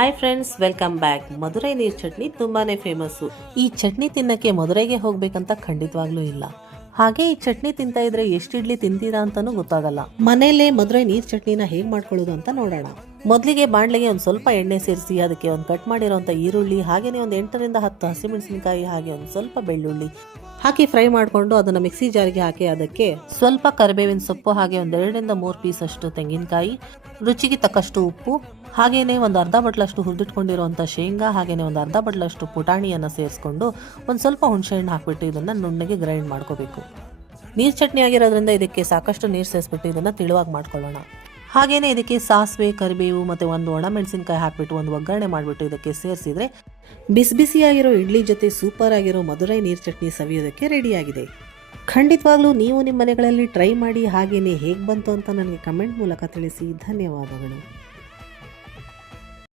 Hi friends, welcome back. Madurai ನೀರ್ ಚಟ್ನಿ ತುಂಬಾನೇ famous. ಈ ಚಟ್ನಿ ತಿನ್ನಕ್ಕೆ ಮಧುರೈಗೆ ಹೋಗ್ಬೇಕಂತ ಖಂಡಿತವಾಗ್ಲೂ ಇಲ್ಲ. ಹಾಗೆ ಈ ಚಟ್ನಿ ತಿಂತ ಇದ್ರೆ ಎಷ್ಟು ಇಡ್ಲಿ ತಿಂತೀರಾ ಅಂತಾನೂ ಗೊತ್ತಾಗಲ್ಲ. ಮನೇಲೆ ಮಧುರೈ ನೀರ್ ಚಟ್ನಿನ ಹೇಗ್ ಮಾಡ್ಕೊಳ್ಳೋದು ಅಂತ ನೋಡೋಣ. ಮೊದಲಿಗೆ ಬಾಣಲೆಗೆ ಒಂದು ಸ್ವಲ್ಪ ಎಣ್ಣೆ ಸೇರಿಸಿ ಅದಕ್ಕೆ ಒಂದು ಕಟ್ ಮಾಡಿರೋಂಥ ಈರುಳ್ಳಿ, ಹಾಗೇನೆ ಒಂದು 8 ರಿಂದ 10 ಹಸಿಮೆಣಸಿನಕಾಯಿ, ಹಾಗೆ ಒಂದು ಸ್ವಲ್ಪ ಬೆಳ್ಳುಳ್ಳಿ ಹಾಕಿ ಫ್ರೈ ಮಾಡಿಕೊಂಡು ಅದನ್ನು ಮಿಕ್ಸಿ ಜಾರ್ಗೆ ಹಾಕಿ ಅದಕ್ಕೆ ಸ್ವಲ್ಪ ಕರಿಬೇವಿನ ಸೊಪ್ಪು, ಹಾಗೆ ಒಂದು 2 ರಿಂದ 3 ಪೀಸ್ ಅಷ್ಟು ತೆಂಗಿನಕಾಯಿ, ರುಚಿಗೆ ತಕ್ಕಷ್ಟು ಉಪ್ಪು, ಹಾಗೇನೆ ಒಂದು ಅರ್ಧ ಬಟ್ಲಷ್ಟು ಹುರಿದಿಟ್ಕೊಂಡಿರುವಂಥ ಶೇಂಗಾ, ಹಾಗೇನೆ ಒಂದು ಅರ್ಧ ಬಟ್ಲಷ್ಟು ಪುಟಾಣಿಯನ್ನು ಸೇರಿಸ್ಕೊಂಡು ಒಂದು ಸ್ವಲ್ಪ ಹುಣಸೆಹಣ್ಣು ಹಾಕ್ಬಿಟ್ಟು ಇದನ್ನು ನುಣ್ಣಗೆ ಗ್ರೈಂಡ್ ಮಾಡ್ಕೋಬೇಕು. ನೀರು ಚಟ್ನಿ ಆಗಿರೋದ್ರಿಂದ ಇದಕ್ಕೆ ಸಾಕಷ್ಟು ನೀರು ಸೇರಿಸ್ಬಿಟ್ಟು ಇದನ್ನು ತಿಳುವಾಗಿ ಮಾಡ್ಕೊಳ್ಳೋಣ. ಹಾಗೇನೆ ಇದಕ್ಕೆ ಸಾಸಿವೆ, ಕರಿಬೇವು ಮತ್ತು ಒಂದು ಒಣಮೆಣಸಿನಕಾಯಿ ಹಾಕಿಬಿಟ್ಟು ಒಂದು ಒಗ್ಗರಣೆ ಮಾಡಿಬಿಟ್ಟು ಇದಕ್ಕೆ ಸೇರಿಸಿದ್ರೆ ಬಿಸಿ ಬಿಸಿಯಾಗಿರೋ ಇಡ್ಲಿ ಜೊತೆ ಸೂಪರ್ ಆಗಿರೋ ಮಧುರೈ ನೀರು ಚಟ್ನಿ ಸವಿಯೋದಕ್ಕೆ ರೆಡಿಯಾಗಿದೆ. ಖಂಡಿತವಾಗ್ಲೂ ನೀವು ನಿಮ್ಮ ಮನೆಗಳಲ್ಲಿ ಟ್ರೈ ಮಾಡಿ, ಹಾಗೇನೆ ಹೇಗೆ ಬಂತು ಅಂತ ನನಗೆ ಕಮೆಂಟ್ ಮೂಲಕ ತಿಳಿಸಿ. ಧನ್ಯವಾದಗಳು.